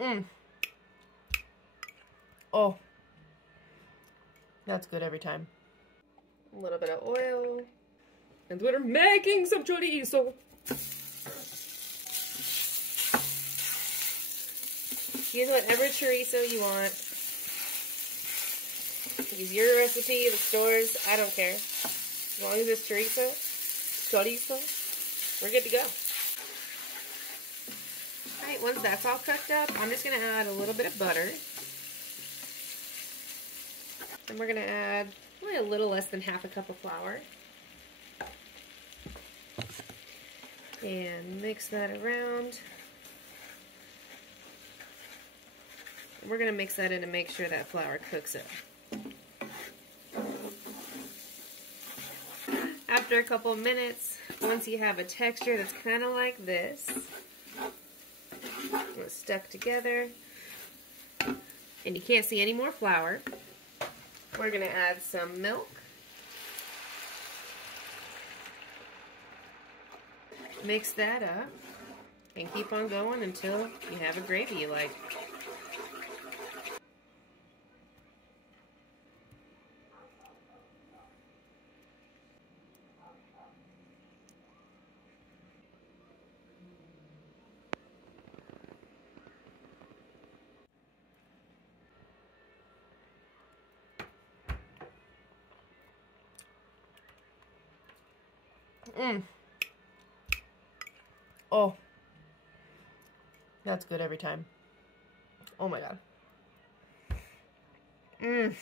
Mm. Oh, that's good every time. A little bit of oil. And we're making some chorizo. Use whatever chorizo you want. Use your recipe, the stores, I don't care. As long as it's chorizo, we're good to go. Alright, once that's all cooked up, I'm just going to add a little bit of butter. And we're going to add probably a little less than half a cup of flour. And mix that around. And we're going to mix that in to make sure that flour cooks up. After a couple of minutes, once you have a texture that's kind of like this, it's stuck together, and you can't see any more flour, we're going to add some milk. Mix that up, and keep on going until you have a gravy you like. Mmm. Oh, that's good every time. Oh my god. Mmm.